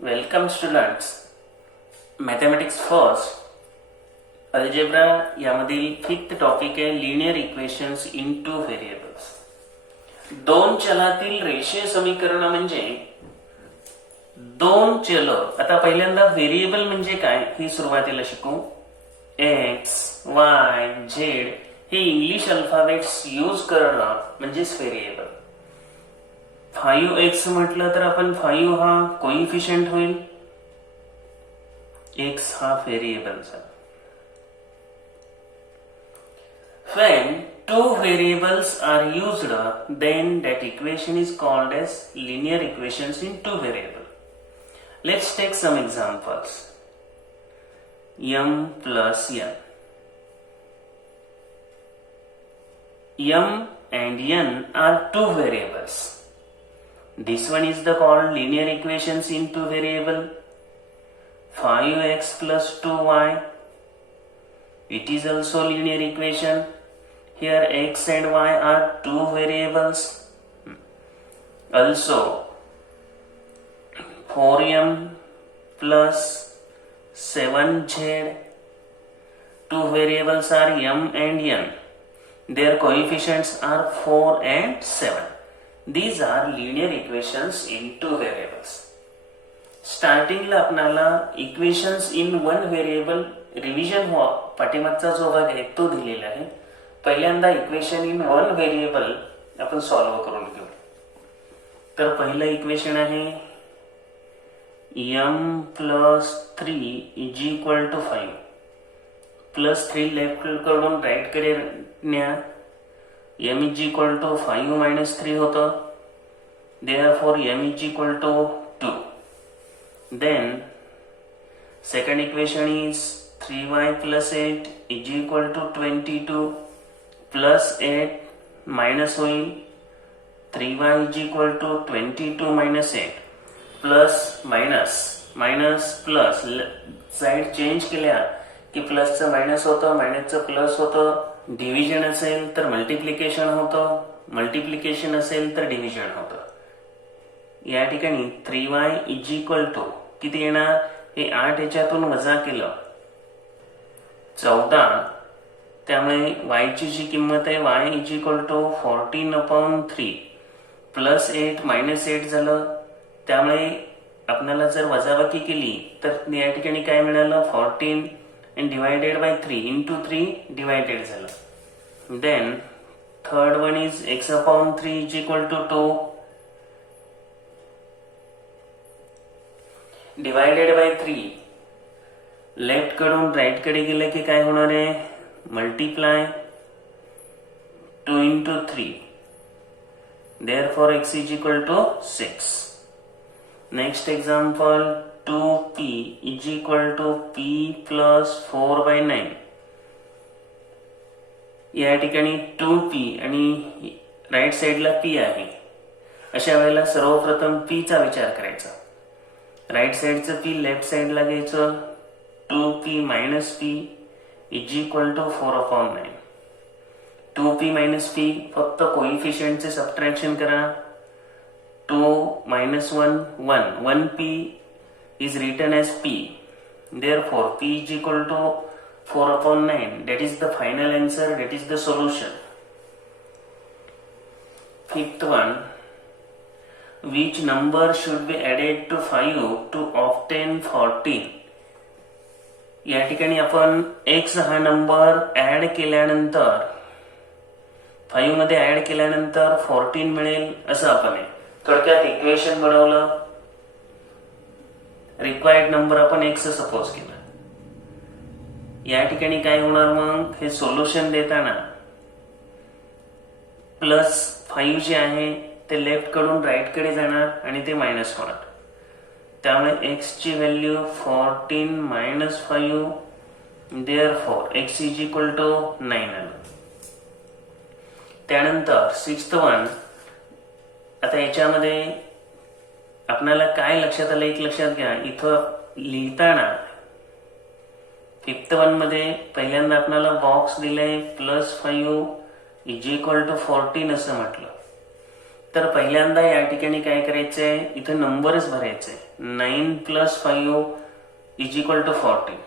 Welcome students. Mathematics first algebra यामधील fifth topic आहे linear equations in two variables. दोन चलातील रेषीय समीकरण म्हणजे दोन चल. आता पहिल्यांदा व्हेरिएबल म्हणजे काय हे सुरुवातीला शिकू. एक्स, वाय, झेड हे इंग्लिश अल्फाबेट्स यूज करणं म्हणजेच व्हेरिएबल. 5x म्हटलं तर आपण 5 हा कोइफिशियंट होईल, x हा व्हेरिएबलचा. When two variables are used, then that equation is called as linear equations in two variables. Let's take some examples. M plus n. M and n are two variables. This one is the called linear equations in two variable. 5x plus 2y. It is also linear equation. Here x and y are two variables. Also 4m plus 7z. Two variables are m and n. Their coefficients are 4 and 7. These are linear equations in two variables. स्टार्टिंगला आपल्याला equations in one variable revision पाठीमागचा जो भाग आहे तो दिलेला आहे. पहिल्यांदा इक्वेशन इन वन व्हेरिएबल आपण सॉल्व्ह करून घेऊ. तर पहिलं इक्वेशन आहे m plus 3 is equal to 5. Plus 3 left कडून राईट कडे न्या. m is equal to 5 minus 3 होतं. Therefore m is equal to 2. Then second equation is 3y plus 8 is equal to 22 plus 8 minus होईल. 3y is equal to 22 minus 8 plus minus plus side change केल्या की प्लसचं minus होतं, मायनसचं plus होतं. Division असेल तर multiplication होतं, multiplication असेल तर डिव्हिजन होतं. या ठिकाणी 3y इज इक्वल टू किती येणार, हे 8 याच्यातून वजा केलं 14. त्यामुळे y ची जी किंमत आहे y is equal to 14/3 plus 8 minus 8 झालं. त्यामुळे आपल्याला जर वजाबाकी केली तर या ठिकाणी काय मिळालं, 14 and divided by 3 into 3 divided झालं. Then third one is x/3 is equal to 2 divided by 3. Left कडून राईट कडे गेलं की काय होणार आहे, multiply 2 into 3. Therefore x is equal to 6. Next example 2p is equal to p plus 4/9. या ठिकाणी 2p आणि राईट साइडला p आहे. अशा वेळेला सर्वप्रथम p चा विचार करायचा. राईट साइडचं p लेफ्ट साइडला घ्यायचं. 2p minus p is equal to 4/9. 2p minus p फक्त कोइफिशियंटचे सबट्रॅक्शन करा. 2 minus 1 1. 1p is written as p. Therefore p is equal to 4/9. That is the final answer. That is the solution. Fifth one. Which number should be added to 5 to obtain 14? या ठिकाणी आपण x हा number add केल्यानंतर 5 मध्ये add केल्यानंतर 14 मिळेल असं आपण थोडक्यात इक्वेशन बनवलं. रिक्वायर्ड नंबर आपण x सपोज केला. या ठिकाणी काय होणार, मग हे सोल्युशन देताना प्लस 5 जे आहे ते लेफ्ट कडून राईट कडे जाणार आणि ते मायनस होणार. त्यामुळे x ची value 14 minus 5. Therefore x is equal to 9 आलं. त्यानंतर सिक्स्थ वन. आता याच्यामध्ये आपल्याला काय लक्षात आलं, एक लक्षात घ्या. इथं लिहिताना फिफ्थ वन मध्ये पहिल्यांदा आपल्याला बॉक्स दिलाय प्लस 5 इज इक्वल टू 14 असं म्हटलं. तर पहिल्यांदा या ठिकाणी काय करायचंय, इथं नंबरच भरायचंय. 9 + 5 = 40.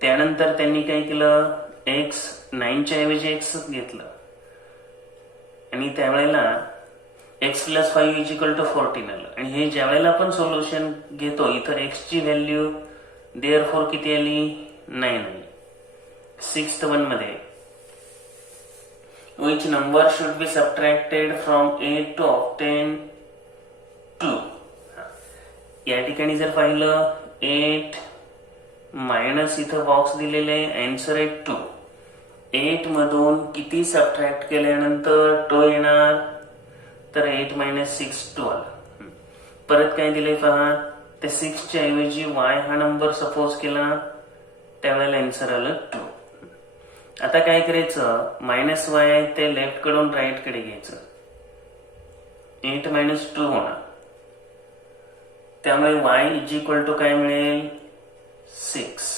त्यानंतर त्यांनी काय केलं, एक्स 9च्या ऐवजी एक्स घेतलं आणि त्यावेळेला x + 5 = 14 आलं. आणि हे ज्या वेळेला आपण सोल्युशन घेतो इथं x ची व्हॅल्यू देअरफॉर किती आली, 9 आली. 6th वन मध्ये which number should be subtracted from 8 to obtain 2. या ठिकाणी जर पाहिलं 8 मायनस इथं बॉक्स दिलेले आन्सर आहे 2. 8 मधून किती सबट्रॅक्ट केल्यानंतर 2 येणार, तर 8 - 6 12. परत काय दिले पहा, ते 6च्या ऐवजी y हा नंबर सपोज केला, त्यावेळेला आन्सर आलं 2. आता काय करायचं, -y ते लेफ्ट कडून राईट कडे घ्यायचं. 8 - 2 होणार, त्यामुळे y = काय मिळेल, 6.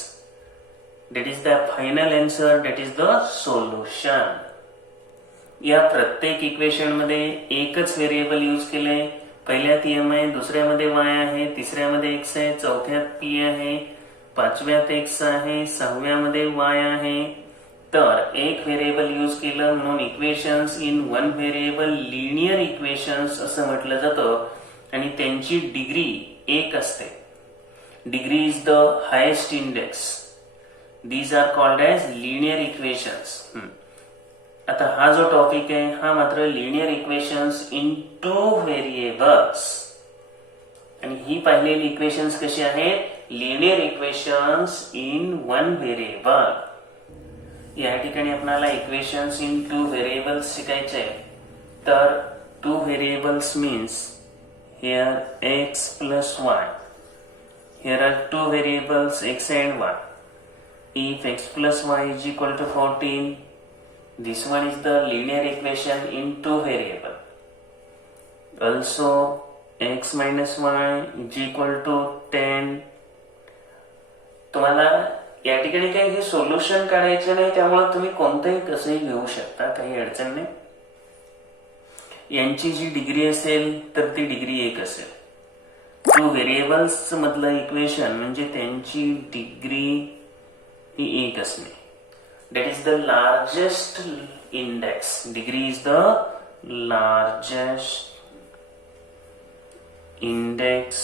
That is the final answer, that is the solution. या प्रत्येक इक्वेशन मध्ये एकच व्हेरिएबल यूज केले. पहिल्यात m आहे, दुसऱ्यामध्ये y आहे, तिसऱ्यामध्ये x आहे, चौथ्यात p आहे, पाचव्यात x आहे, सहाव्यामध्ये y आहे. तर एक व्हेरिएबल यूज केलं म्हणून equations in one variable linear equations असं म्हटलं जातं. आणि त्यांची डिग्री 1 असते. Degree is the highest index. These are called as linear equations. आता हा जो टॉपिक आहे हा मात्र लिनियर इक्वेशन्स इन 2 व्हेरिएबल्स. आणि ही पाहिलेली इक्वेशन्स कशी आहेत, लिनियर इक्वेशन्स इन 1 व्हेरिएबल. या ठिकाणी आपल्याला इक्वेशन्स इन 2 व्हेरिएबल्स शिकायचे. तर 2 variables means here x plus y. Here are 2 variables x and y. If x plus y is equal to 14, this one is the linear equation in 2 variable. Also x minus y is equal to 10. तुम्हाला या ठिकाणी काही हे solution काढायचे नाही, त्यामुळे तुम्ही कोणतेही कसंही घेऊ शकता, काही अडचण नाही. यांची जी डिग्री असेल तर ती डिग्री 1 असेल. 2 व्हेरिएबल्स मधलं इक्वेशन म्हणजे त्यांची डिग्री ही 1 असणे. That is the largest index. Degree is the largest index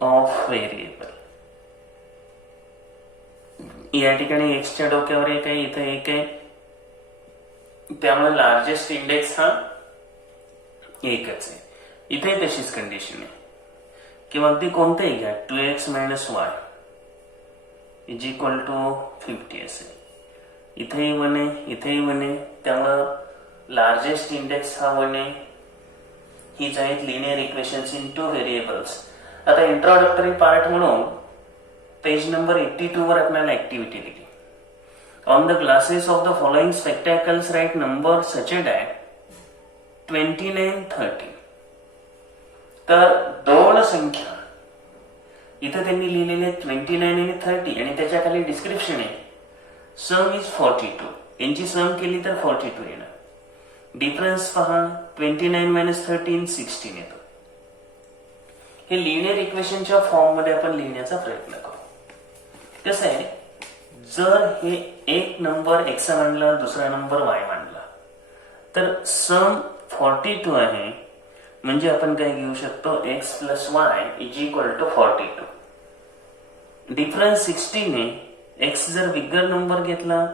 of variable. या ठिकाणी एक्सच्या डोक्यावर 1 आहे, इथं 1 आहे, त्यामुळे लार्जेस्ट इंडेक्स हा 1च आहे. इथे तशीच कंडिशन आहे. किंवा अगदी कोणतेही घ्या, 2x - y = 50 असेल. इथेही 1 आहे, इथेही 1 आहे, त्यामुळं लार्जेस्ट इंडेक्स हा 1 आहे. हीच आहेत लिनियर इक्वेशन्स इन 2 व्हेरिएबल्स. आता इंट्रोडक्टरी पार्ट म्हणून पेज नंबर 82 वर आपल्याला ऍक्टिव्हिटी दिली. On the glasses of the following spectacles write numbers such as 29, 30. तर दोन संख्या इथं त्यांनी लिहिलेले 29 आणि 30 आणि त्याच्या खाली डिस्क्रिप्शन आहे सम इज 42. यांची सम केली तर 42 येणार. डिफरन्स पहा, 29 - 13 16 येतो. हे लिनियर इक्वेशनच्या फॉर्म मध्ये आपण लिहिण्याचा प्रयत्न करू. कसं आहे, जर हे एक नंबर x मांडला, दुसरा नंबर y मांडला, तर सम 42 आहे. म्हणजे आपण काय घेऊ शकतो, x + y = 42. डिफरन्स 16 आहे. x जर बिगर नंबर घेतला,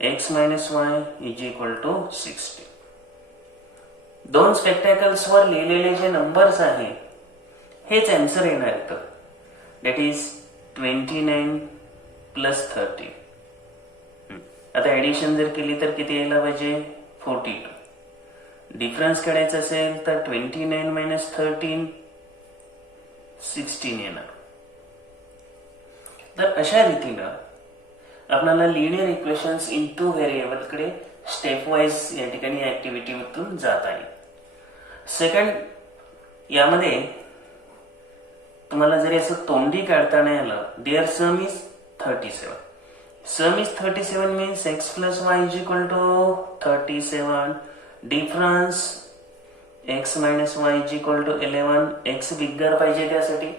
x - y = 16. दोन स्पेक्टॅकल्स वर लिहिलेले जे नंबर्स आहे हेच आन्सर येणार आहेत. That is 29 + 30. आता ऍडिशन जर केली तर किती यायला पाहिजे, 42. डिफरन्स काढायचा असेल तर 29 - 13 16 येणार. तर अशा रीतीनं आपल्याला लिनियर इक्वेशन्स इन 2 व्हेरिएबल कडे स्टेप वाइज या ठिकाणी ऍक्टिव्हिटी मधून जात आहे. सेकंड, यामध्ये तुम्हाला जरी असं तोंडी काढता नाही आलं, there sum is 37. Sum is 37 means x plus y is equal to 37. Difference x minus y is equal to 11. x bigger पाहिजे त्यासाठी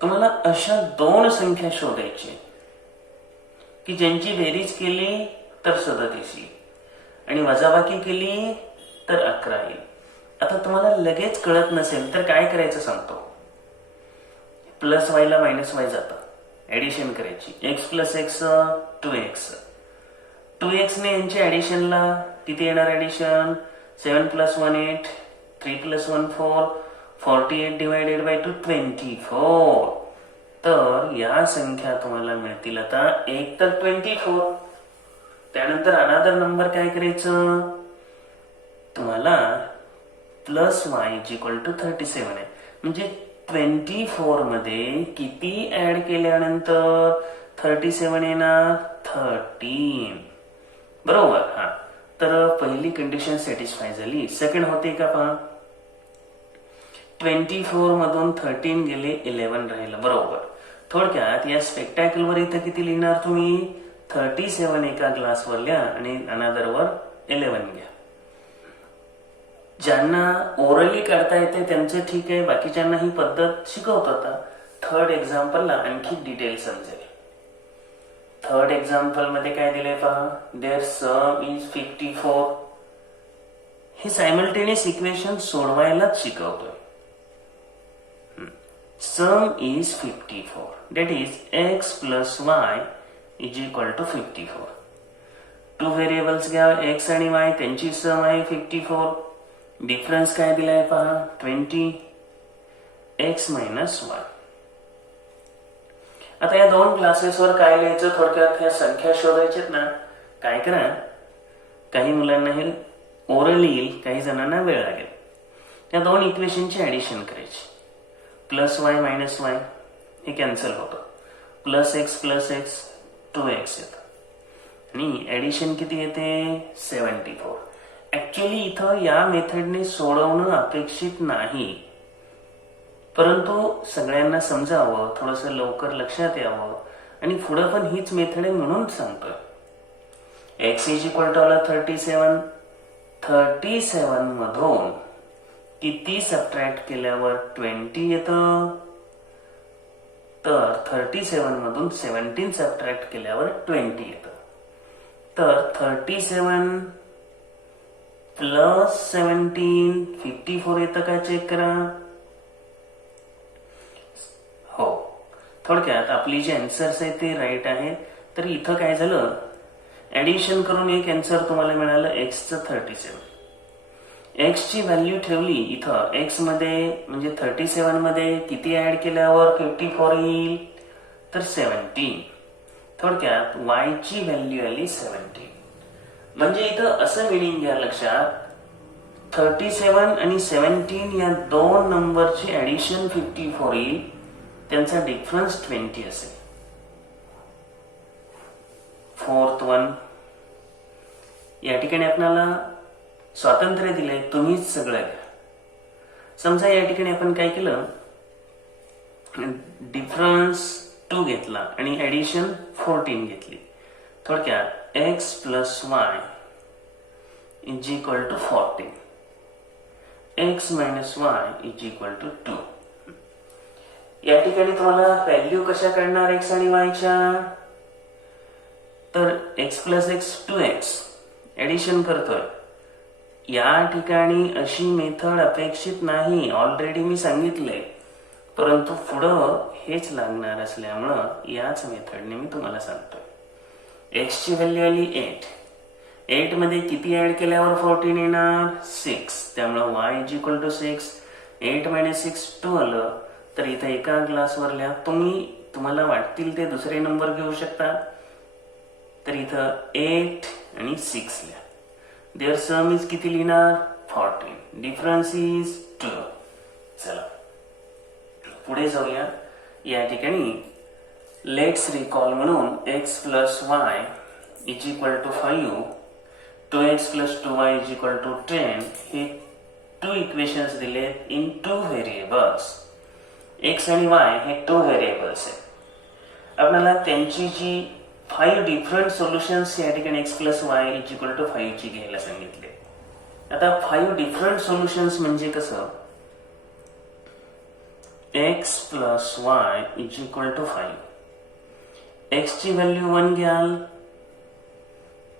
तुम्हाला अशा दोन संख्या शोधायची की ज्यांची बेरीज केली तर 37 येईल आणि वजाबाकी केली तर 11 येईल. आता तुम्हाला लगेच कळत नसेल तर काय करायचं सांगतो. प्लस वायला मायनस वाय जातं, ऍडिशन करायची. X plus x 2x. 2x ने यांच्या ऍडिशनला किती येणार addition? 7 plus 1 8, 3 plus 1 4, 48 divided by 2 24. तर या संख्या तुम्हाला मिळतील. आता एक तर 24, त्यानंतर अनादर नंबर काय करायचं तुम्हाला plus y is equal to 37 आहे. म्हणजे 24 मध्ये किती ऍड केल्यानंतर 37 येणार? 13. बरोबर. हा, तर पहिली कंडिशन सॅटिस्फाय झाली. सेकंड होते का पहा. 24 मधून 13 गेले, 11 राहिलं. बरोबर. थोडक्यात या स्पेक्टॅकल वर इथं किती लिहिणार तुम्ही? 37 एका ग्लासवर लिहा आणि अनादरवर 11 घ्या. ज्यांना ओरली करता येते त्यांचं ठीक आहे, बाकीच्यांना ही पद्धत शिकवतो. आता थर्ड एक्झाम्पलला आणखी डिटेल समजेल. थर्ड एक्झाम्पल मध्ये काय दिलंय पहा. There sum is 54. हे सायमल्टेनियस इक्वेशन सोडवायलाच शिकवतोय. Sum is 54. that is x plus y is equal to 54. Two variables घ्या, x आणि y, त्यांची सम आहे 54. डिफरन्स काय दिलाय पहा 20 x मायनस y. आता या दोन क्लासेसवर काय लिहायचं? थोडक्यात ह्या संख्या शोधायच्यात ना. काय करा, काही मुलांना हे ओरल येईल, काही जणांना वेळ लागेल. त्या दोन इक्वेशनची ऍडिशन करायची. प्लस वाय मायनस वाय हे कॅन्सल होतं. प्लस एक्स 2x येतं आणि ऍडिशन किती येते? 74. ऍक्च्युअली इथं या मेथडने सोडवणं अपेक्षित नाही, परंतु सगळ्यांना समजावं, थोडस लवकर लक्षात यावं आणि पुढे पण हीच मेथड आहे म्हणून सांगतोय. x is equal to 37. 37 मधून किती सबट्रॅक्ट केल्यावर 20 येतं? तर 37 मधून 17 सबट्रॅक्ट केल्यावर 20 येतं. तर 37 प्लस 17 54 येतं का? चेक करा. हो, थोडक्यात आपली जी आन्सर्स आहे ते राईट आहे. तर इथं काय झालं, ऍडिशन करून एक आन्सर तुम्हाला मिळालं एक्सचं 37. एक्स ची व्हॅल्यू ठेवली इथं. एक्स मध्ये म्हणजे 37 मध्ये किती ऍड केल्यावर 54 येईल? तर 17. थोडक्यात वाय ची व्हॅल्यू आली 17. म्हणजे इथं असं मिनिंग घ्या लक्षात, 37 आणि 17 या दोन नंबरची ऍडिशन 54 येईल, त्यांचा डिफरन्स 20 असेल. फोर्थ वन, या ठिकाणी आपल्याला स्वातंत्र्य दिले, तुम्हीच सगळं घ्या. समजा या ठिकाणी आपण काय केलं, डिफरन्स 2 घेतला आणि ऍडिशन 14 घेतली. थोडक्यात x plus y is equal to 14. x minus y is equal to 2. या ठिकाणी तुम्हाला व्हॅल्यू कशा काढणार x आणि y च्या? तर x plus x 2x addition करतोय. या ठिकाणी अशी मेथड अपेक्षित नाही, ऑलरेडी मी सांगितले, परंतु पुढं हेच लागणार असल्यामुळं याच मेथडने मी तुम्हाला सांगतोय. एक्स ची व्हॅल्यू आली 8. 8 मध्ये किती ऍड केल्यावर 14 येणार? 6. त्यामुळं y is equal to 6. 8 minus 6 2 आलं. तर इथं एका ग्लासवर लिहा. तुम्हाला वाटतील ते दुसरे नंबर घेऊ शकता. तर इथं 8 आणि 6 लिहा. देअर सम इज किती लिहिणार? 14. Difference is 2. चला पुढे जाऊया. या ठिकाणी लेट्स रिकॉल म्हणून x plus y is equal to 5, 2x plus 2y is equal to 10 हे 2 इक्वेशन्स दिले इन 2 व्हेरिएबल्स. x आणि y हे 2 व्हेरिएबल्स आहेत. आपल्याला त्यांची जी 5 डिफरंट सोल्युशन्स या ठिकाणी x plus y is equal to 5 ची घ्यायला सांगितले. आता 5 डिफरंट सोल्युशन्स म्हणजे कसं, x plus y is equal to 5. x ची व्हॅल्यू 1 घ्याल,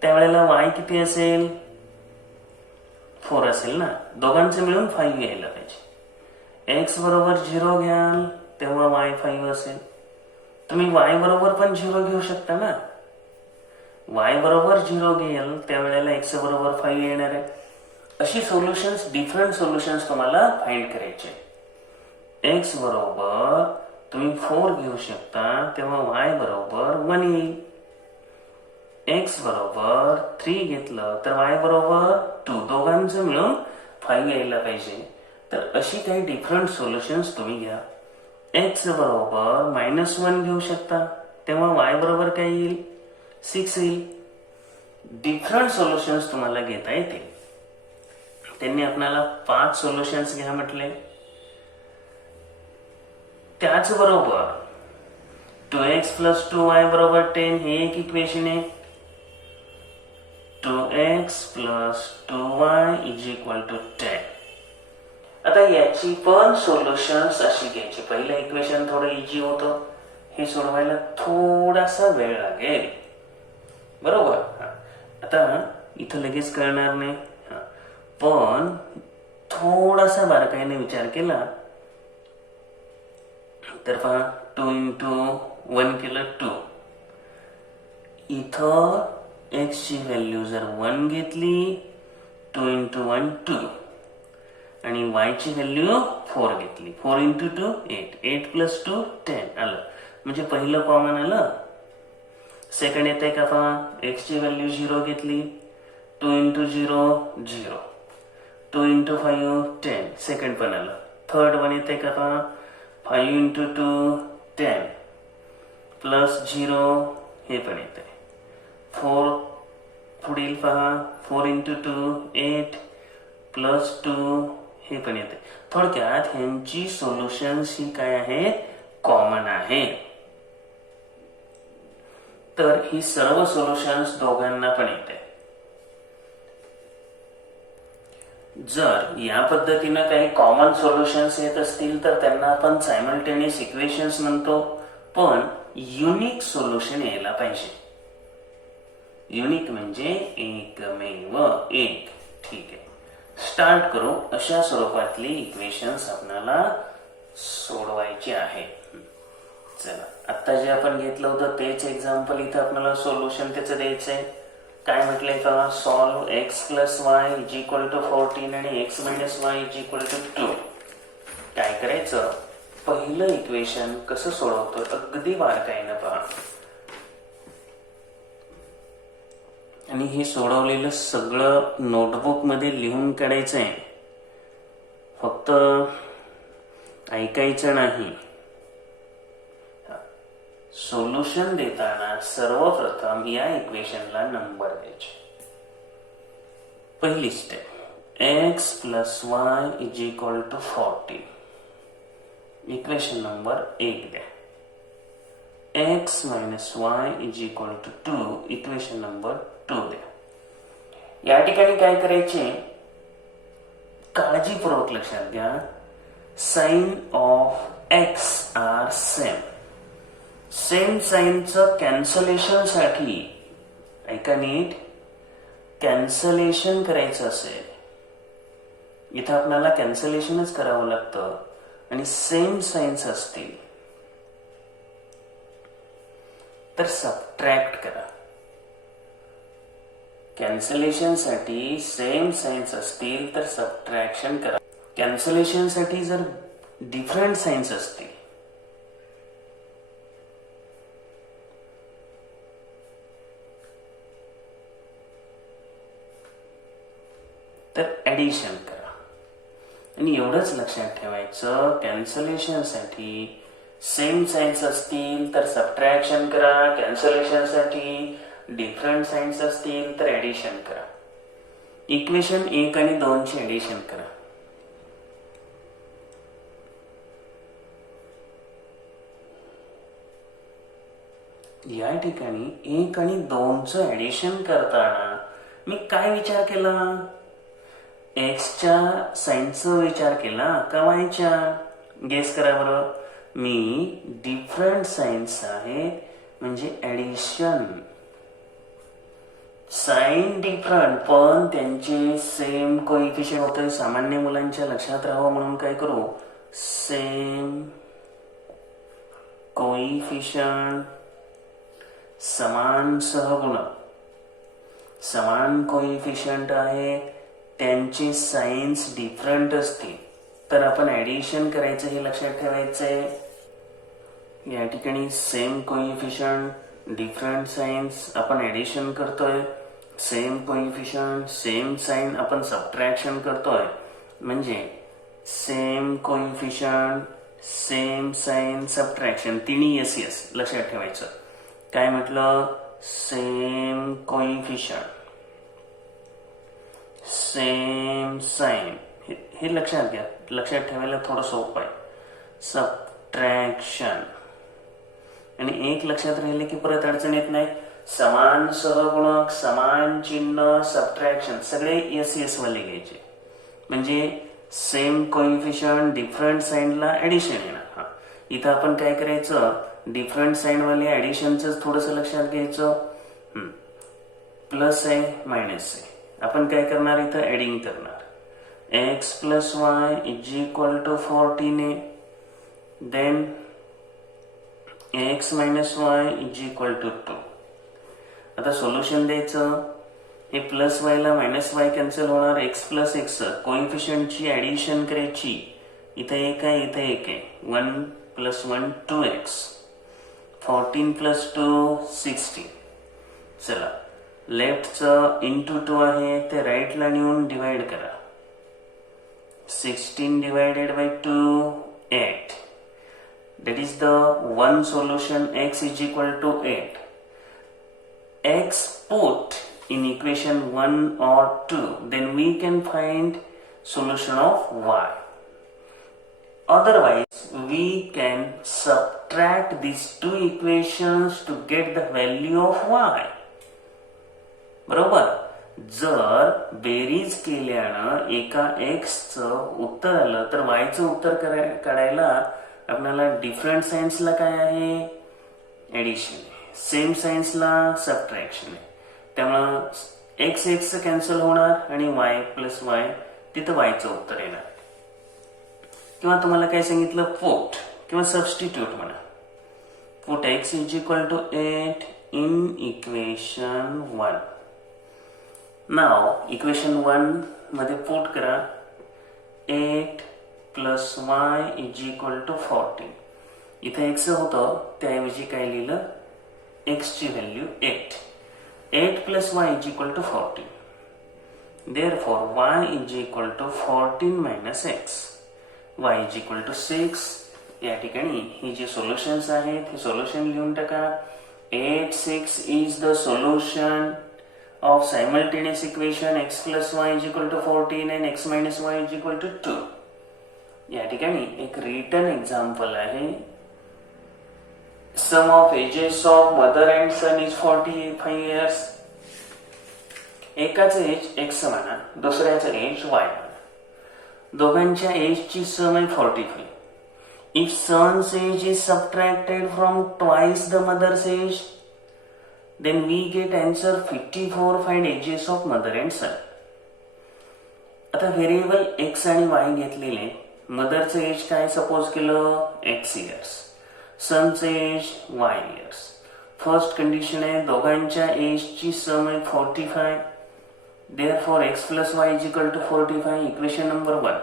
त्यावेळेला y किती असेल, 4 असेल ना. दोघांचे मिळून 5 यायला पाहिजे. x बरोबर 0 घ्याल तेव्हा y 5 असेल. तुम्ही y बरोबर पण 0 घेऊ शकता ना. y बरोबर 0 घेईल त्यावेळेला x बरोबर 5 येणार आहे. अशी सोल्युशन्स, डिफरंट सोल्युशन्स तुम्हाला फाइंड करायचे. x बरोबर तुम्ही 4 घेऊ शकता तेव्हा y बरोबर 1 येईल. x बरोबर 3 घेतलं तर y बरोबर 2. दोघांचं मिळून 5 यायला पाहिजे. तर अशी काही डिफरंट सोल्युशन्स तुम्ही घ्या. x बरोबर -1 घेऊ शकता तेव्हा y बरोबर काय येईल, 6 येईल. डिफरंट सोल्युशन्स तुम्हाला घेता येतील. त्यांनी आपल्याला 5 सोल्युशन्स घ्या म्हटले. त्याचबरोबर 2x प्लस 2y बरोबर 10 हे एक इक्वेशन आहे. 2x plus 2y is equal to 10. आता याची पण सोल्युशन्स अशी घ्यायची. पहिलं इक्वेशन थोडं इझी होतं, हे सोडवायला थोडासा वेळ लागेल, बरोबर. आता इथं लगेच कळणार नाही, पण थोडासा बारकाईने विचार केला तर पहा, 2 इंटू 1 केलं 2. इथं x ची व्हॅल्यू जर 1 घेतली, 2 इंटू 1 2, आणि y ची व्हॅल्यू 4 घेतली, 4 इंटू 2 8, 8 प्लस 2 10 आलं. म्हणजे पहिलं कॉमन आलं. सेकंड येते का पहा, x ची व्हॅल्यू 0 घेतली, 2 इंटू 0 0, 2 इंटू 5 10, सेकंड पण आलं. थर्ड वन येते का पहा, 5 इंटू 2 10 प्लस 0 हे पण येते. 4 पुढील पहा, 4 इंटू 2 8 प्लस 2 हे पण येते. थोडक्यात ह्यांची सोल्युशन्स ही काय आहे, कॉमन आहे. तर ही सर्व सोल्युशन्स दोघांना पण येते. जर या पद्धतीनं काही कॉमन सोल्युशन्स येत असतील तर त्यांना आपण सायमल्टेनियस इक्वेशन्स म्हणतो. पण युनिक सोल्युशन यायला पाहिजे. युनिक म्हणजे एकमेव एक. ठीक आहे, स्टार्ट करू. अशा स्वरूपातली इक्वेशन्स आपल्याला सोडवायची आहे. चला, आता जे आपण घेतलं होतं तेच एक्झाम्पल इथं आपल्याला सोल्युशन त्याचं द्यायचं आहे. काय म्हटलंय का, solve x plus y is equal to 14 आणि x minus y is equal to 2. काय करायचं, पहिलं इक्वेशन कसं सोडवतो अगदी बारकाईनं पहा. आणि हे सोडवलेलं सगळं नोटबुक मध्ये लिहून काढायचं आहे, फक्त ऐकायचं नाही. सोल्युशन देताना सर्वप्रथम या इक्वेशनला नंबर द्यायचे. पहिली step, x plus y is equal to 40. Equation number 1 द्या. x minus y is equal to 2. Equation number 2 द्या. या ठिकाणी काय करायचे, काळजीपूर्वक लक्षात घ्या, sign of x are same. Same साइनचं कॅन्सलेशन साठी, ऐका नीट, कॅन्सलेशन करायचं असेल इथं आपल्याला कॅन्सलेशनच करावं लागतं. आणि सेम साइन्स असतील तर सबट्रॅक्ट करा. कॅन्सलेशन साठी सेम साइन्स असतील तर सबट्रॅक्शन करा. कॅन्सलेशन साठी जर डिफरंट साइन्स असतील तर ऍडिशन करा. आणि एवढंच लक्षात ठेवायचं, कॅन्सलेशन साठी सेम साइन्स असतील तर सबट्रॅक्शन करा, कॅन्सलेशन साठी डिफरंट साइन्स असतील तर ऍडिशन करा. इक्वेशन 1 आणि 2 ची ऍडिशन करा. या ठिकाणी 1 आणि 2 चं ऍडिशन करताना मी काय विचार केला, एक्सच्या साईनचा विचार केला का वायच्या? गेस करा बरं. मी डिफरंट साईन्स आहेत म्हणजे ऍडिशन. साइन डिफरंट पण त्यांचे सेम कोइफिशियंट होते. सामान्य मुलांच्या लक्षात राहावं म्हणून काय करू, सेम कोइफिशियंट, समान सहगुणक, समान कोइफिशियंट आहे, त्यांचे साइन्स डिफरंट असतील तर आपण ऍडिशन करायचं हे लक्षात ठेवायचंय. या ठिकाणी सेम कोइफिशियंट, डिफरंट साइन्स आपण ऍडिशन करतोय, सेम कोइफिशियंट सेम साइन आपण सबट्रॅक्शन करतोय. म्हणजे same coefficient same sign subtraction, तिन्ही यस यस लक्षात ठेवायचं. काय म्हटलं, सेम कोइफिशियंट सेम साइन, हे लक्षात घ्या. लक्षात ठेवायला थोडं सोपं आहे. सबट्रॅक्शन आणि एक लक्षात राहिले की परत अडचण येत नाही. समान सहगुणक, समान चिन्ह, सबट्रॅक्शन सगळे यस यस वाले घ्यायचे. म्हणजे सेम कोइफिशियंट डिफरंट साइनला ऍडिशन येणार. हा, इथं आपण काय करायचं, डिफरंट साइन वाले ऍडिशनच थोडस लक्षात घ्यायचं. प्लस आहे मायनस आहे, आपण काय करणार इथं ऍडिंग करणार. X plus y is equal to 14 then x minus y is equal to 2. आता सोल्युशन द्यायचं. हे प्लस वाय ला मायनस वाय कॅन्सल होणार, एक्स प्लस एक्स कोइफिशियंटची ऍडिशन करायची. इथं एक आहे इथं एक आहे, 1 प्लस 1 2x, 14 प्लस 2 16. चला लेफ्टचं इंटू 2 आहे ते राईटला नेऊन डिवाइड करा. 16 divided by 2 8. That is the one solution. X is equal to 8. X put in equation 1 or 2, then we can find solution of y. Otherwise, we can subtract these two equations to get the value of y. बरोबर. जर बेरीज केल्यानं एका x चं उत्तर आलं तर y चं उत्तर काढायला आपल्याला डिफरंट साइन्सला काय आहे, ऍडिशन आहे, सेम साइन्सला सबट्रॅक्शन आहे. त्यामुळं एक्स एक्स कॅन्सल होणार आणि वाय प्लस वाय, तिथं वायचं उत्तर येणार. किंवा तुम्हाला काय सांगितलं, पुट किंवा सबस्टिट्यूट म्हणा. Put x is equal to 8 in equation 1. नाव इक्वेशन 1 मध्ये पुट करा 8 plus y is equal to 14. इथे एक्स होतं त्याऐवजी काय लिहिलं, एक्स ची value 8. 8 plus y is equal to 14. Therefore y is equal to 14 minus x, y is equal to 6. या ठिकाणी ही जे सोल्युशन्स आहेत हे सोल्युशन लिहून टाका. 8 6 is the solution of simultaneous equation x plus y is equal to 14 and x minus y is equal to 2. या ठिकाणी एक रिटन एक्झाम्पल आहे. Sum of ages of mother and son is 45 years. एकाच age x म्हणा, दुसऱ्याचं age y म्हणा. दोघांच्या एजची सम आहे 45. If son's age is subtracted from twice the mother's age, then we get answer 54. Find ages of mother and son. आता variable x आणि y घेतलेले. मदरचं एज काय सपोज केलं, x years, सनचं age y years. First condition आहे दोघांच्या एजची सम आहे 45. Therefore x plus y is equal to 45. Equation number 1.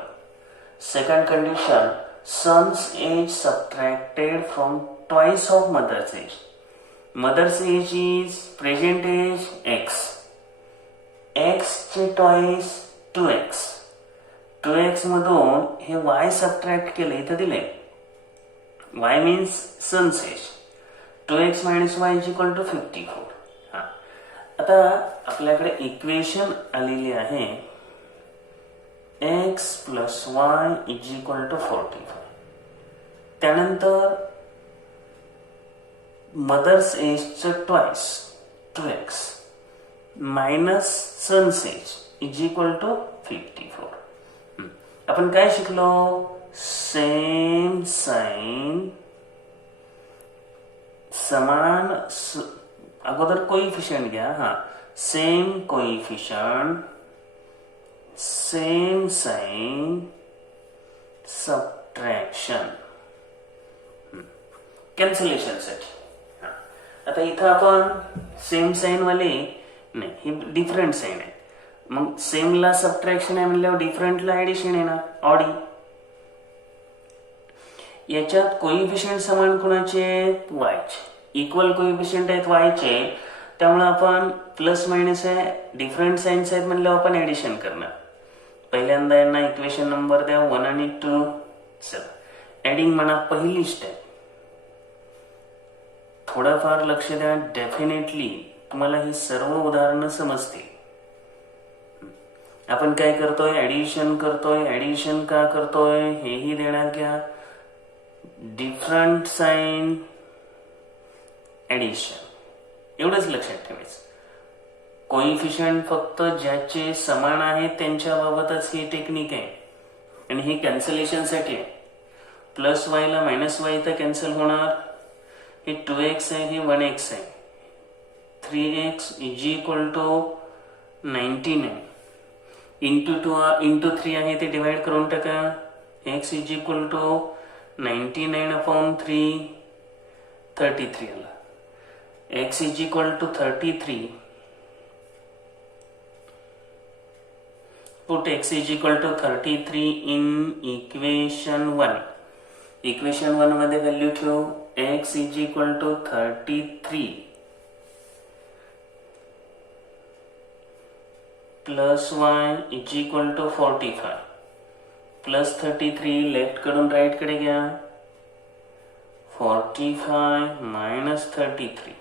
Second condition, son's age subtracted from twice of mother's age. Mother's age is present age x. x चे twice 2x. 2x मधून हे y subtract केले, इथं दिले y means son's age. 2x minus y is equal to 54. हा, आता आपल्याकडे equation आलेली आहे x plus y is equal to 45. त्यानंतर मदर्स एजचं twice 2x minus son's age is equal to 54. आपण काय शिकलो? सेम साइन समान अगोदर कोइफिशियंट घ्या. हा, same coefficient same sign subtraction cancellation साठी. आता इथं आपण सेम साइन वाले नाही, ही डिफरंट साइन आहे. मग सेमला सबट्रॅक्शन आहे म्हणल्यावर डिफरंटला ऍडिशन येणार, ऑडी. याच्यात कोइफिशियंट समान कोणाचे आहेत? वायचे. इक्वल कोइफिशियंट आहेत वायचे, त्यामुळे आपण प्लस मायनस आहे, डिफरंट साइन्स आहेत म्हणल्यावर आपण ऍडिशन करणार. पहिल्यांदा यांना इक्वेशन नंबर द्या 1 आणि 2. चला ऍडिंग म्हणा, पहिली स्टेप. थोडाफार लक्ष द्या, डेफिनेटली तुम्हाला ही सर्व उदाहरणं समजतील. आपण काय करतोय? ऍडिशन करतोय. ऍडिशन का करतोय हेही देण्यात घ्या. डिफरंट साइन ऍडिशन एवढंच लक्षात ठेवायचं. कोइफिशियंट फक्त ज्याचे समान आहेत त्यांच्या बाबतच ही टेक्निक आहे, आणि हे कॅन्सलेशन साठी आहे. प्लस वाय ला मायनस वाय तर कॅन्सल होणार. हे 2x आहे, हे 1x आहे. 3x is equal to 99 into 2 into 3 आहे, ते डिवाइड करून टाका. x is equal to 99 upon 3 33 आला. x is equal to 33. Put x is equal to 33 in equation 1. Equation 1 मध्ये व्हॅल्यू ठेवू. x is equal to 33 plus y is equal to 45 plus 33 left कडून right कडे घ्या. 45 minus 33.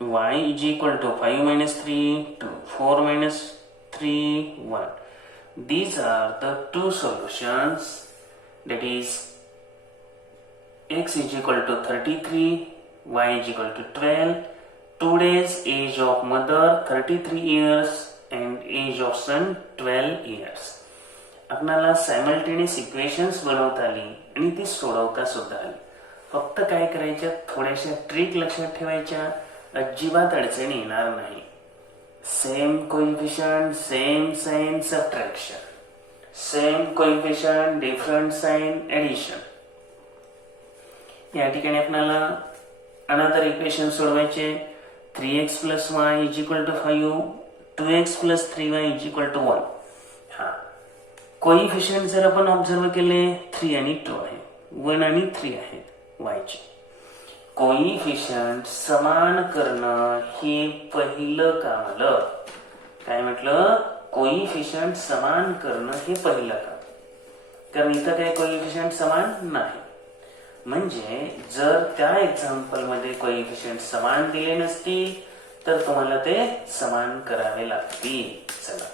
y is equal to 5 minus 3 2 4 minus 3 1. These are the two solutions, that is x is equal to 33, y is equal to 12. Today's age of mother 33 years and age of son 12 years. आपणाला simultaneous equations बनवता आली आणि ती सोडवता सुद्धा आली. फक्त काय करायच्या, थोड्याशा ट्रिक लक्षात ठेवायच्या, अजिबात अडचणी येणार नाही. Same coefficient same sign subtraction, same coefficient different sign addition. या ठिकाणी आपल्याला अनदर इक्वेशन सोडवायचे. 3x plus y is equal to 5, 2x plus 3y is equal to 1. हा, कोइफिशियंट जर आपण ऑब्झर्व केले 3 आणि 2 आहे, 1 आणि 3 आहे वायचे. कोइफिशियंट समान करणं हे पहिलं काम आलं. काय म्हटलं? कोइफिशियंट समान करणं हे पहिलं काम, कारण इथं काय कोइफिशियंट समान नाही. म्हणजे जर त्या एक्झाम्पल मध्ये कोइफिशियंट समान दिले नसतील तर तुम्हाला ते समान करावे लागतील. चला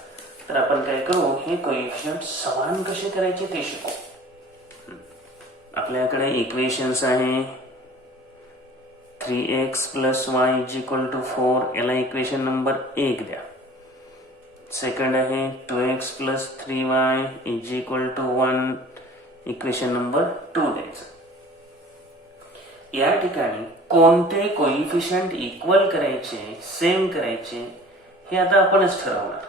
तर आपण काय करू, हे कोइफिशियंट समान कसे करायचे ते शिकू. आपल्याकडे इक्वेशन्स आहे 3x plus y is equal to 4, याला इक्वेशन नंबर 1 द्या. सेकंड आहे 2x plus 3y is equal to 1, equation number 2 द्यायचं. या ठिकाणी कोणते कोइफिशियंट इक्वल करायचे, सेम करायचे हे आता आपणच ठरवणार.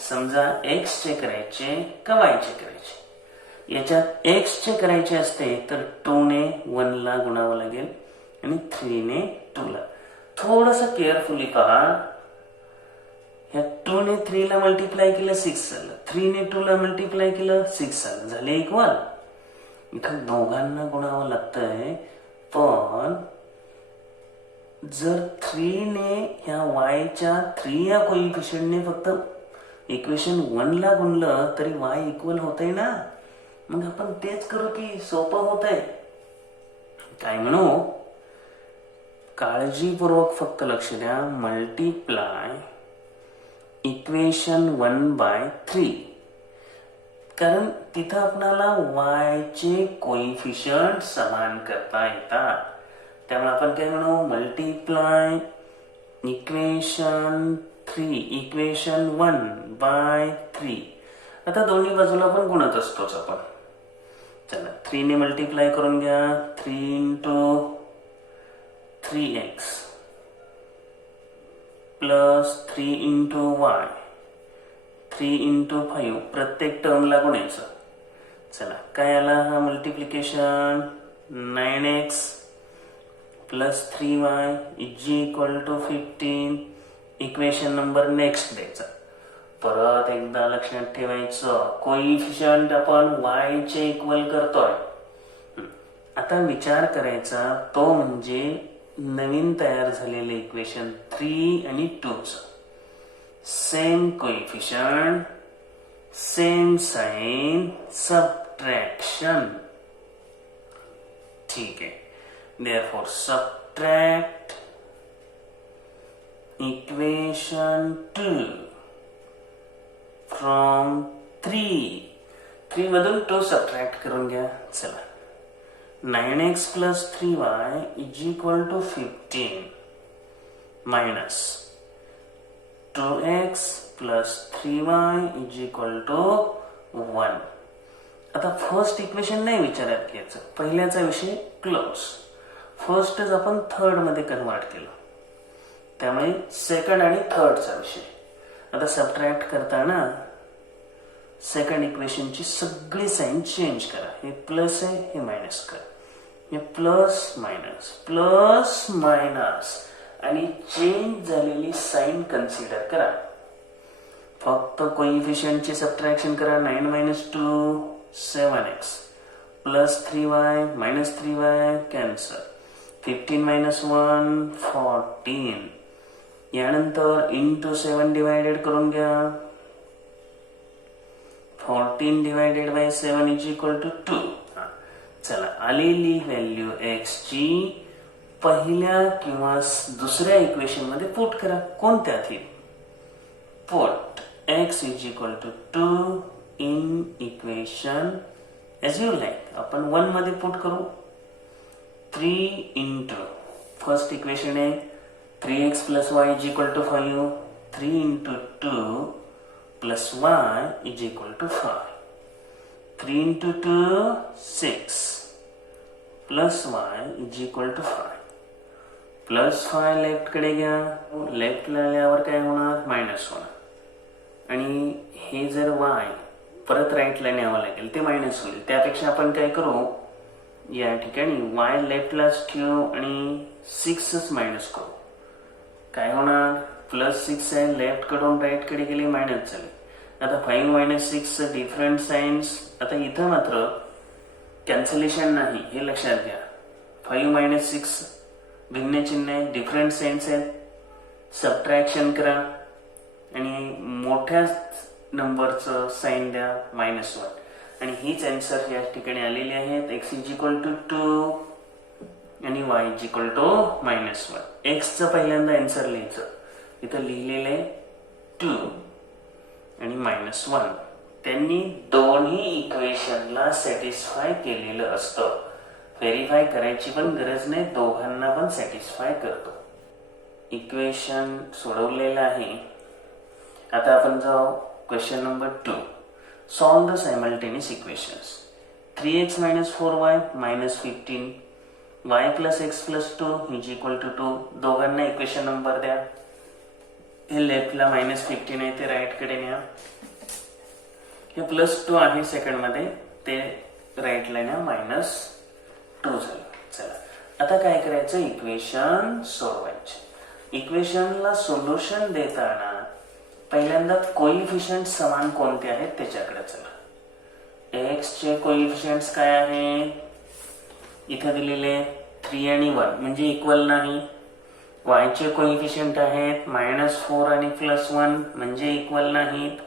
समजा x चे करायचे का y चे करायचे. याच्यात x चे करायचे असते तर 2 ने 1 ला गुणावं लागेल आणि 3 ने 2 ला. थोडस केअरफुली पहा. ह्या 2 ने 3 ला मल्टिप्लाय केलं 6 झालं, 3 ने 2 ला मल्टिप्लाय केलं 6 झालं, झाले इक्वल. इथं दोघांना गुणावं लागतंय, पण जर 3 ने ह्या y च्या 3 या कोइफिशियंटने फक्त इक्वेशन 1 ला गुणलं तरी y इक्वल होतंय ना. मग आपण तेच करू की सोपं होतंय. काय म्हणू, काळजीपूर्वक फक्त लक्ष द्या. मल्टिप्लाय इक्वेशन 1/3, कारण तिथं आपल्याला y चे कोइफिशियंट समान करता येतात. त्यामुळे आपण काय म्हणू, मल्टिप्लाय इक्वेशन 3 इक्वेशन 1 बाय 3. आता दोन्ही बाजूला पण गुणत असतोच आपण. चला 3 ने मल्टिप्लाय करून घ्या. 3 into 3x plus 3 into y 3 into 5 प्रत्येक टर्मला गुणायचं. चला काय आला हा multiplication. 9x plus 3y is equal to 15. Equation number next द्यायचा. परत एकदा लक्षात ठेवायचं कोइफिशियंट आपण y चे इक्वल करतोय. आता विचार करायचा तो म्हणजे नवीन तयार झालेले इक्वेशन 3 आणि 2 same coefficient same sign subtraction. ठीक है. Therefore subtract equation 2 from 3 मधून 2 सबट्रॅक्ट करून घ्या. चला 9x plus 3y is equal to 15 minus 2x plus 3y is equal to 1. आता फर्स्ट इक्वेशन नाही विचारात घ्यायचं. पहिल्याचा विषय क्लोज. फर्स्टच आपण थर्ड मध्ये कन्वर्ट केलं त्यामुळे सेकंड आणि थर्डचा विषय. आता सबट्रॅक्ट करताना सेकंड इक्वेशनची सगळी साइन चेंज करा. हे प्लस आहे हे मायनस करा. हे प्लस मायनस आणि चेंज झालेली साइन कन्सिडर करा. फक्त कोइफिशियंटची सबट्रॅक्शन करा. 9 minus 2 7x plus 3y minus 3y cancel. 15 minus 1 14. यानंतर इंटू 7 डिवायडेड करून घ्या. 14 divided by 7 is equal to 2. चला आलेली व्हॅल्यू x ची पहिल्या किंवा दुसऱ्या इक्वेशन मध्ये पुट करा. कोणत्याही put x is equal to 2 in equation as you like. आपण 1 मध्ये पुट करू. 3 इंटू फर्स्ट इक्वेशन आहे 3x plus y is equal to 5. 3 into 2 plus y is equal to 5. 3 into 2 6 plus y is equal to 5. Plus 5 left कडे घ्या. लेफ्टला आल्यावर काय होणार minus होणार आणि हे जर y परत राईटला न्यावं लागेल ते मायनस होईल. त्यापेक्षा आपण काय करू या ठिकाणी y लेफ्टलाच ठेवू आणि 6च मायनस करू. काय होणार प्लस 6 आहे लेफ्ट कडून राईट कडे गेले मायनस झाले. आता 5 minus 6 डिफरंट साइन्स. आता इथं मात्र कॅन्सलेशन नाही हे लक्षात घ्या. 5 minus 6 भिन्न चिन्ह आहे डिफरंट साइन्स आहेत. सबट्रॅक्शन करा आणि मोठ्या नंबरचं साइन द्या -1 आणि हीच आन्सर या ठिकाणी आलेली आहेत. x इज इक्वल टू 2 आणि y is equal to -1. x चं पहिल्यांदा आन्सर लिहायचं. इथं लिहिलेलं आहे 2 आणि -1. त्यांनी दोन्ही इक्वेशनला सॅटिस्फाय केलेलं असतं. व्हेरीफाय करायची पण गरज नाही. दोघांना पण सॅटिस्फाय करतो. इक्वेशन सोडवलेलं आहे. आता आपण जाऊ question number 2. Solve the simultaneous equations. 3x minus 4y minus 15 y plus x plus 2 is equal to 2. दोघांना इक्वेशन नंबर द्या. हे लेफ्टला -15 आहे ते राईट कडे न्या. हे +2 आहे सेकंड मध्ये ते राईटला न्या -2 झालं. चला आता काय करायचं इक्वेशन सोडवायचे. इक्वेशनला सोल्युशन देताना पहिल्यांदा कोइफिशियंट समान कोणते आहेत त्याच्याकडे चला. x चे कोइफिशियंट्स काय आहेत इथे दिलेले 3 आणि 1 म्हणजे इक्वल नाही. y चे कोइफिशियंट आहेत -4 आणि +1 म्हणजे इक्वल नाहीत.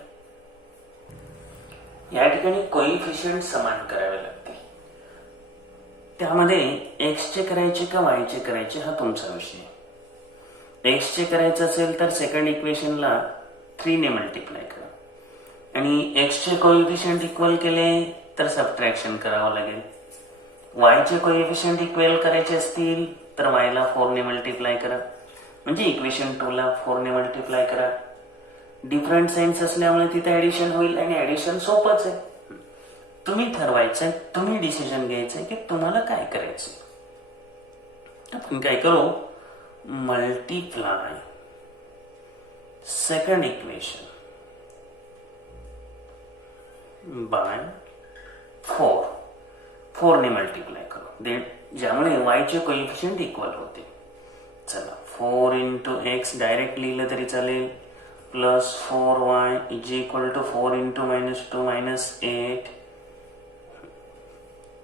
या ठिकाणी कोइफिशियंट समान करावे लागतील. त्यामध्ये x चे करायचे का y चे करायचे हा तुमचा विषय. x चे करायचं असेल तर सेकंड इक्वेशनला 3 ने मल्टिप्लाय करा आणि x चे कोइफिशियंट इक्वल केले तर सबट्रॅक्शन करावं लागेल. y चे कोइफिशियंट इक्वल करायचे असतील तर y ला 4 ने मल्टिप्लाय करा म्हणजे इक्वेशन 2 ला 4 ने मल्टिप्लाय करा. डिफरंट साईन्स असल्यामुळे तिथे ऍडिशन होईल आणि ऍडिशन सोपंच आहे. तुम्ही ठरवायचंय, तुम्ही डिसिजन घ्यायचंय की तुम्हाला काय करायचंय. आपण काय करू, मल्टीप्लाय सेकंड इक्वेशन बाय 4 ने मल्टीप्लाय करू, ज्यामुळे y चे कोइफिशियंट इक्वल होते. चला 4 इंटू एक्स डायरेक्ट लिहिलं तरी चालेल, plus 4y is equal to 4 into -2 -8.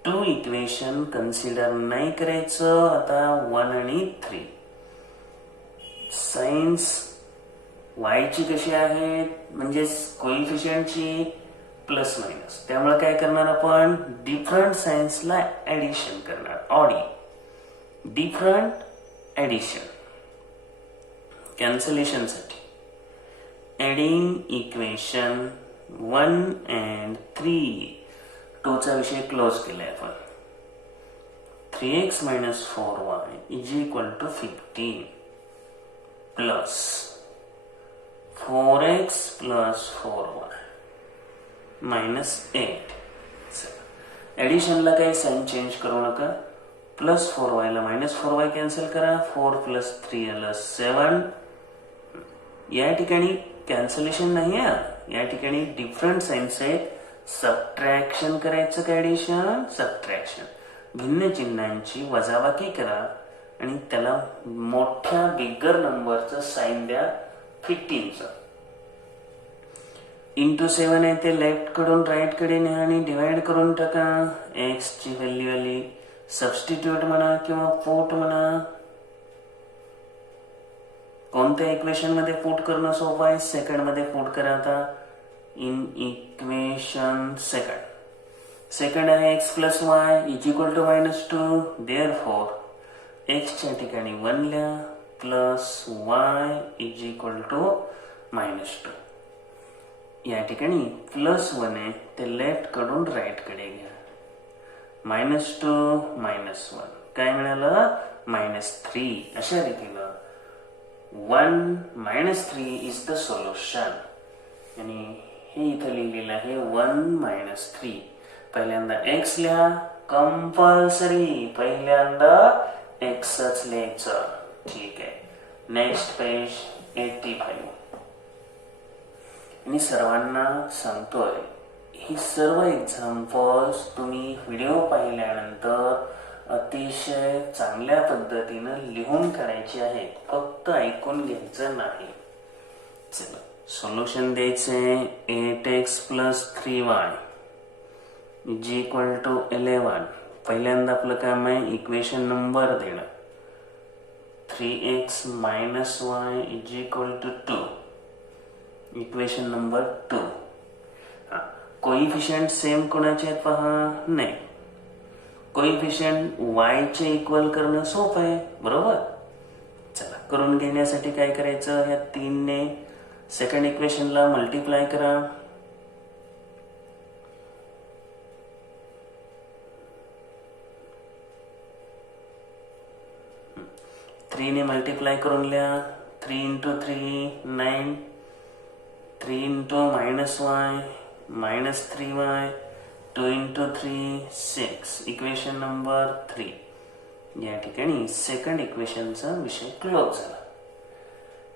2 equation consider नाही करायचं आता, 1 आणि 3. साइन्स y ची कशी आहेत म्हणजे कोइफिशियंटची प्लस मायनस, त्यामुळे काय करणार आपण, डिफरंट सायन्सला ऍडिशन करणार. ऑडी डिफरंट ऍडिशन कॅन्सलेशन साठी ऍडिंग इक्वेशन 1 and 3. 2 चा विषय क्लोज केलाय आपण. 3x - 4y is equal to 15 plus 4x + 4y -8. ऍडिशनला काही साइन चेंज करू नका. प्लस 4y ला -4y कॅन्सल करा. 4 + 3 आलं 7. या ठिकाणी कॅन्सलेशन नाही आहे, या ठिकाणी डिफरंट साइन्स आहेत. सबट्रॅक्शन करायचं का ऍडिशन, सबट्रॅक्शन. भिन्न चिन्हांची वजाबाकी करा आणि त्याला मोठ्या बिगर नंबरचं साइन द्या, 15चं. इंटू 7 आहे ते लेफ्ट कडून राईट कडे न्या आणि डिवाइड करून टाका. एक्स ची व्हॅल्यू आली, सबस्टिट्यूट म्हणा किंवा पुट म्हणा. कोणत्या इक्वेशन मध्ये पुट करणं सोपं आहे, सेकंड मध्ये पुट करा. आता इन इक्वेशन सेकंड आहे x + y is equal to -2. Therefore x च्या ठिकाणी 1 लिहा, plus y is equal to -2. या ठिकाणी +1 आहे ते लेफ्ट कडून राईट कडे घ्या. -2 -1 काय मिळालं, -3. अशा रीतीनं 1 - 3 इज द सोल्युशन. आणि हे इथं लिहिलेलं आहे 1 - 3. पहिल्यांदा x लिहा, कंपल्सरी पहिल्यांदा xच लिहायचं. ठीक आहे. Next page 85. आणि सर्वांना सांगतोय, ही सर्व एक्झाम्पल्स तुम्ही व्हिडिओ पाहिल्यानंतर अतिशय चांगल्या पद्धतीनं लिहून काढायची आहेत, फक्त ऐकून घ्यायचं नाही. चला सोल्युशन द्यायचे. 8x + 3y is equal to 11. पहिल्यांदा आपलं काम आहे इक्वेशन नंबर देणं. 3x - y is equal to 2. Equation number 2. Coefficient same कोणाचे आहेत पहा, नाही. कोइफिशियंट y चे इक्वल करणं सोपं आहे, बरोबर. चला करून घेण्यासाठी काय करायचं, या 3 ने सेकंड इक्वेशनला मल्टिप्लाय करा. थ्री ने मल्टिप्लाय करून लिहा. 3 × 3 9. 3 × -y -3y. 2 × 3 6. Equation number 3. या ठिकाणी सेकंड इक्वेशनचा विषय क्लोज झाला.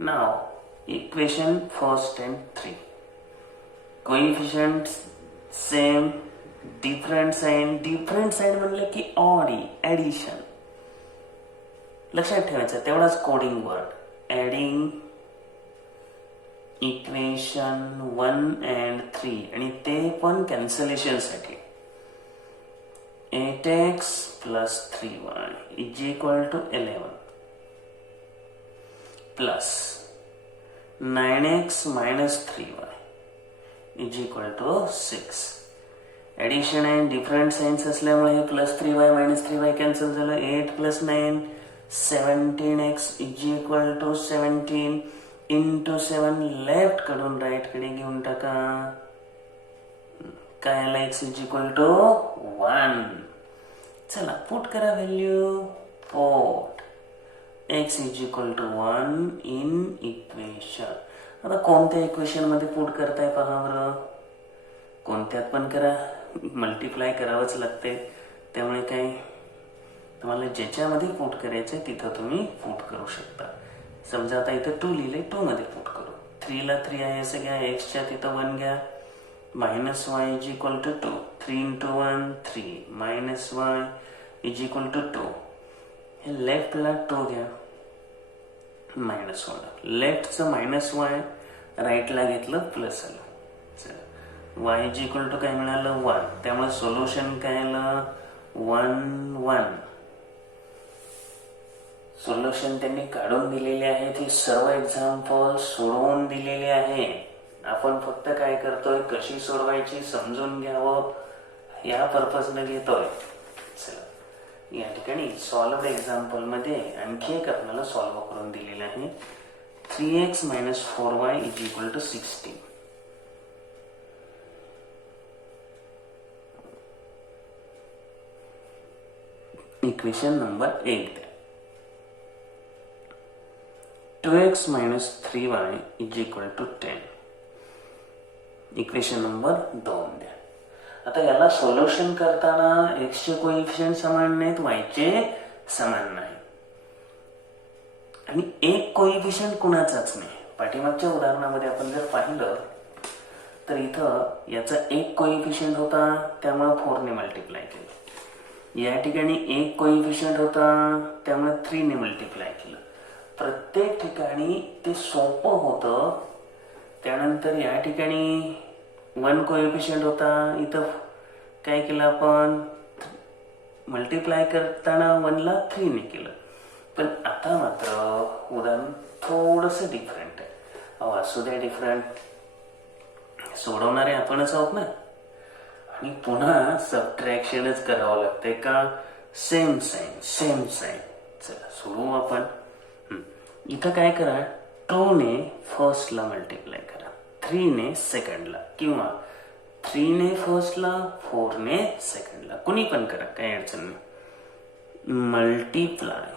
नाव equation first and 3. Coefficient same, different sign. Different sign म्हणलं की ऑडी ऍडिशन. लक्षात ठेवायचं तेवढाच coding word. Adding equation 1 and 3 आणि ते पण कॅन्सलेशन साठी. 8x + 3y is equal to 11 plus 9x - 3y is equal to 6. Addition आहे, डिफरंट साइन्स असल्यामुळे हे +3y -3y कॅन्सल झालं. 8 + 9 17x is equal to 17 into 7 left कडून राईट कडे घेऊन टाका. काय आला, x इज इक्वल टू 1. चला पुट करा value. Put x is equal to 1 in equation. आता कोणत्या इक्वेशन मध्ये पुट करताय पहा बरं. कोणत्यात पण करा, मल्टिप्लाय करावंच लागते. त्यामुळे काय तुम्हाला ज्याच्यामध्ये पुट करायचंय तिथं तुम्ही पुट करू शकता. समजा आता इथं 2 लिहिले, 2 मध्ये पुट करू. 3 ला 3 आहे असं घ्या, एक्सच्या तिथं 1 घ्या. Minus y is equal to 2. 3 into 1 3 minus y is equal to 2. हे लेफ्टला 2 घ्या, मायनस 1. लेफ्टचं मायनस वाय, राईटला घेतलं प्लस आलं. चला, वाय इज इक्वल टू काय मिळालं 1. त्यामुळे सोल्युशन काय आलं 1 1. सोल्युशन त्यांनी काढून दिलेले आहेत. हे सर्व एक्झाम्पल सोडवून दिलेले आहे. आपण फक्त काय करतोय, कशी सोडवायची समजून घ्यावं या पर्पजने घेतोय. चला, या ठिकाणी सॉल्व्ड एक्झाम्पल मध्ये आणखी एक आपल्याला सॉल्व्ह करून दिलेलं आहे. 3x - 4y is equal to 16. Equation number 1 द्या. 2x - 3y is equal to 10. Equation number 2 द्या. आता याला सोल्युशन करताना x चे कोएफिशियंट समान नाहीत, y चे समान नाही, आणि एक कोएफिशियंट कुणाचाच नाही. पाठीमागच्या उदाहरणामध्ये आपण जर पाहिलं तर इथं याचा एक कोएफिशियंट होता, त्यामुळे 4 ने मल्टिप्लाय केलं. या ठिकाणी एक कोएफिशियंट होता, त्यामुळे 3 ने मल्टिप्लाय केलं. प्रत्येक ठिकाणी ते सोपं होतं. त्यानंतर या ठिकाणी 1 कोएफिशियंट होता, इथं काय केलं आपण, मल्टिप्लाय करताना 1 ला 3 ने केलं. पण आता मात्र उदाहरण थोडंसं डिफरंट आहे. असू द्या डिफरंट, सोडवणारे आपणच आहोत ना, आणि पुन्हा सबट्रॅक्शनच करावं लागतंय का, सेम साइन सेम साइन. चला सोडवू आपण. इथं काय करा, 2 ने फर्स्टला मल्टिप्लाय करा, 3 ने सेकंडला, किंवा 3 ने फर्स्टला 4 ने सेकंडला, कुणी पण करा, काही अडचण नाही. मल्टिप्लाय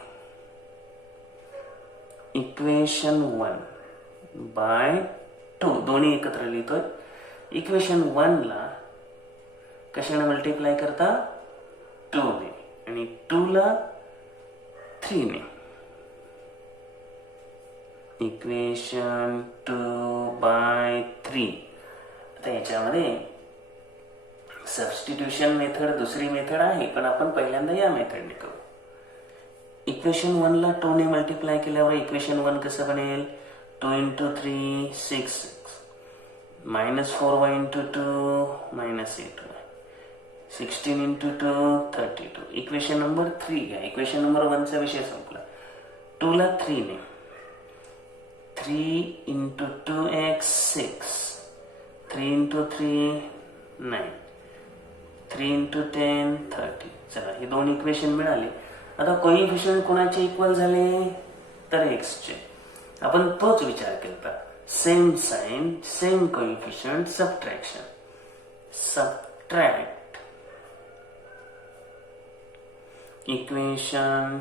इक्वेशन 1 बाय 2, दोन्ही एकत्र लिहितोय. इक्वेशन 1 ला कशाने मल्टिप्लाय करता, 2 ने, आणि 2 ला 3 ने. Equation 2 by 3. आता याच्यामध्ये सबस्टिट्यूशन मेथड दुसरी मेथड आहे, पण आपण पहिल्यांदा या मेथडने करू. इक्वेशन 1 ला 2 ने मल्टिप्लाय केल्यावर इक्वेशन 1 कसं बनेल, 2 into 3 6 minus 4y into 2 minus 8y, 16 into 2 32. Equation number 3 घ्या. इक्वेशन नंबर 1 चा विषय संपला. 2 ला 3 ने, 3 इंटू 2x 6, 3 इंटू 3 9, 3 इंटू 10 30. चला, हे दोन इक्वेशन मिळाले. आता कोएफिशियंट कोणाचे इक्वल झाले, तर x चे. आपण तोच विचार केला, same sign same coefficient, subtraction. Subtract equation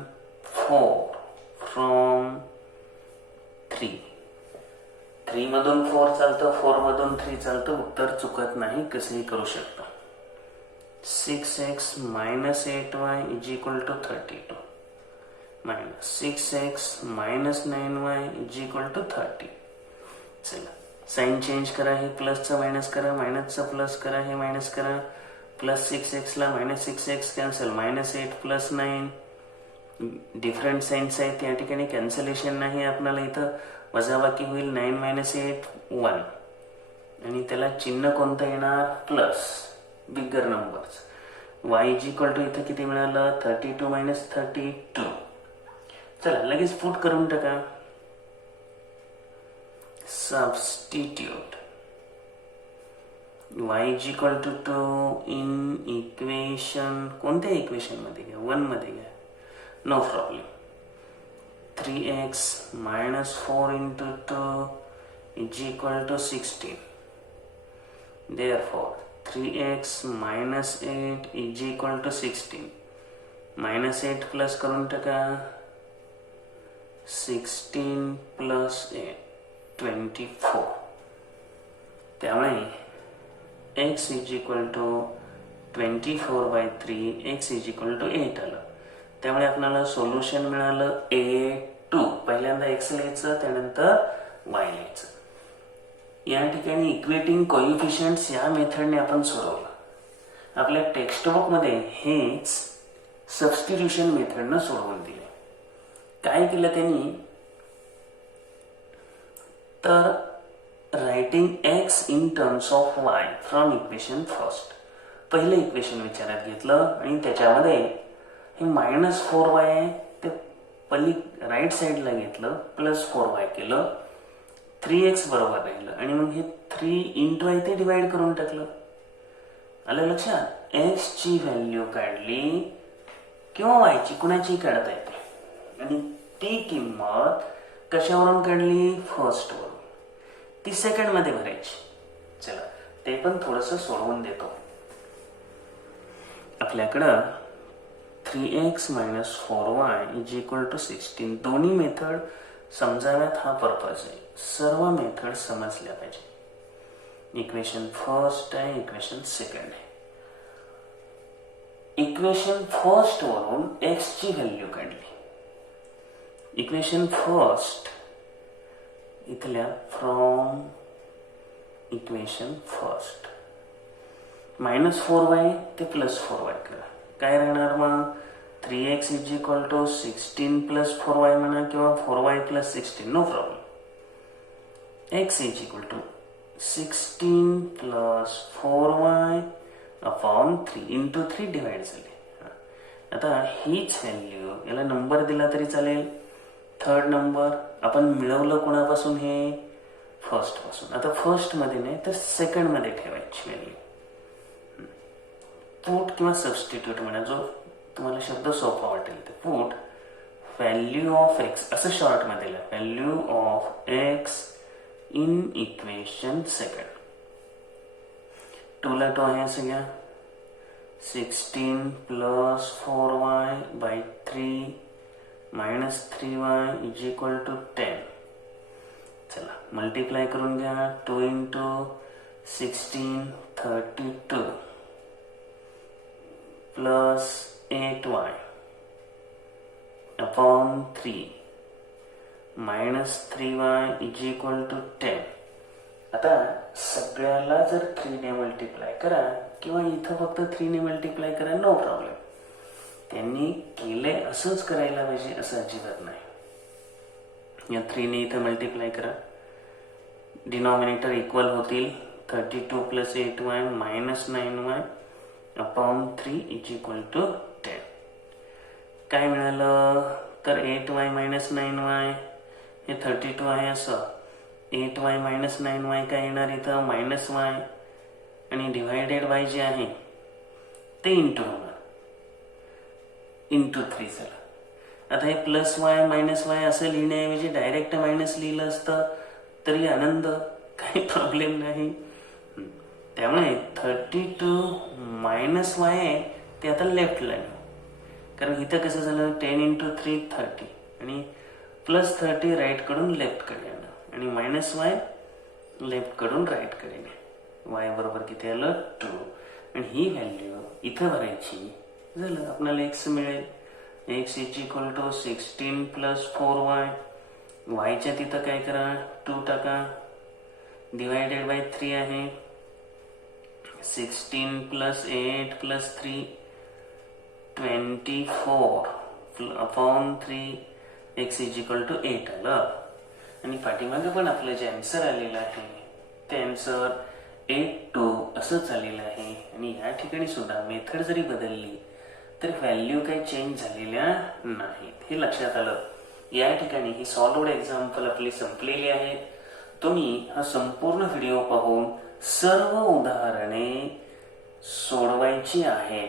4 from 3. 3 मधून 4 चालतं, 4 मधून 3 चालतं, उत्तर चुकत नाही, कसेही करू शकता. 6x minus 8y is equal to 32, minus 6x minus 9y is equal to 30. चला, साइन चेंज करा, हे प्लसचं मायनस करा, मायनसचं प्लस करा, हे मायनस करा. प्लस 6x ला minus 6x cancel, minus 8 plus 9. Different signs आहेत, या ठिकाणी कॅन्सलेशन नाही. आपल्याला इथं वजाबाकी होईल. 9 मायनस 8 1, आणि त्याला चिन्ह कोणतं येणार, plus, bigger numbers. y is equal to इथं किती मिळालं, 32 मायनस 32. चला लगेच पुट करून टाका. Substitute y is equal to 2 in equation, कोणत्या इक्वेशन मध्ये घ्या, 1 मध्ये घ्या, no problem. 3x minus 4 into 2 is equal to 16. Therefore, 3x minus 8 is equal to 16. Minus 8 plus करून टाका, 16 plus 8 24. त्यामुळे x is equal to 24/3, x is equal to 8 आलं. त्यामुळे आपल्याला सोल्युशन मिळालं A2. पहिल्यांदा x लिहायचं, त्यानंतर y लिहायचं. या ठिकाणी इक्वेटिंग कोइफिशियंट्स या मेथडने आपण सोडवलं. आपल्या टेक्स्टबुकमध्ये हेच सबस्टिट्यूशन मेथडनं सोडवून दिलं. काय केलं त्यांनी, तर writing x in terms of y from equation first. पहिलं इक्वेशन विचारात घेतलं आणि त्याच्यामध्ये हे -4y आहे ते राईट साईडला घेतलं, +4y केलं, 3x बरोबर राहिलं आणि मग हे 3 इंटू आहे ते डिवाइड करून टाकलं. आलं लक्षात. x ची व्हॅल्यू काढली किंवा y ची, कुणाची काढता येते, आणि ती किंमत कशावरून काढली, फर्स्ट वरून. ती सेकंड मध्ये भरायची. चला ते पण थोडंसं सोडवून देतो. आपल्याकडं 3x - 4y is equal to 16. दोन्ही मेथड समजाव्यात हा पर्पज आहे. सर्व मेथड समजल्या पाहिजे. इक्वेशन फर्स्ट आहे, इक्वेशन सेकंड आहे. इक्वेशन फर्स्ट वरून x ची व्हॅल्यू काढली. इक्वेशन फर्स्ट इथल्या फ्रॉम इक्वेशन फर्स्ट -4y ते +4y करा. काय राहणार मग, 3x is equal to 16 + 4y म्हणा किंवा 4y + 16, no problem. x is equal to 16 + 4y upon 3 into 3 divide झाले. आता हीच व्हॅल्यू याला नंबर दिला तरी चालेल. थर्ड नंबर आपण मिळवलं कोणापासून, हे फर्स्ट पासून. आता फर्स्ट मध्ये नाही तर सेकंड मध्ये ठेवायची व्हॅल्यू. पुट किंवा सबस्टिट्यूट म्हणा, जो तुम्हाला शब्द सोपा वाटेल ते. पुट व्हॅल्यू ऑफ x असं शॉर्ट मध्ये लिहा, value of x in equation second. 2 ला 2 आहे असं घ्या. 16 + 4y/3 -3y is equal to 10. चला मल्टिप्लाय करून घ्या. 2 × 16 32 plus 8y upon 3 -3y is equal to 10. आता सगळ्याला जर 3 ने मल्टिप्लाय करा किंवा इथं फक्त 3 ने मल्टिप्लाय करा, नो प्रॉब्लेम. त्यांनी केले असंच करायला पाहिजे असं अजिबात नाही. या 3 ने इथं मल्टिप्लाय करा, डिनॉमिनेटर इक्वल होतील. 32 + 8y -9y upon 3 is equal to 10. काय मिळालं, तर 8y - 9y हे 32 आहे असं. 8y - 9y काय येणार इथं, -y, आणि डिवायडेड बाय जे आहे ते इंटू होणार, इंटू 3 झालं. आता हे +y - y असं लिहिण्याऐवजी डायरेक्ट मायनस लिहिलं असतं तरी आनंद, काही प्रॉब्लेम नाही. त्यामुळे 32 - y आहे ते आता लेफ्टला घेऊ, कारण इथं कसं झालं, 10 × 3 30 आणि +30 राईट कडून लेफ्ट कडे येणार आणि -y लेफ्ट कडून राईट कडे येणार. y बरोबर किती आलं, 2. आणि ही व्हॅल्यू इथं भरायची. झालं, आपल्याला x मिळेल. x is equal to 16 + 4y. y च्या तिथं काय करा, 2 टाका, डिवायडेड बाय 3 आहे. 16 + 8 + 3 24 upon 3 x is equal to 8 आलं. आणि पाठीमागे पण आपलं जे आन्सर आलेलं आहे ते आन्सर 8-2 असंच आलेलं आहे. आणि या ठिकाणी सुद्धा मेथड जरी बदलली तर व्हॅल्यू काही चेंज झालेल्या नाहीत, हे लक्षात आलं. या ठिकाणी ही सॉल्व्ड एक्झाम्पल आपली संपलेली आहे. तुम्ही हा संपूर्ण व्हिडिओ पाहून सर्व उदाहरणे सोडवायची आहेत.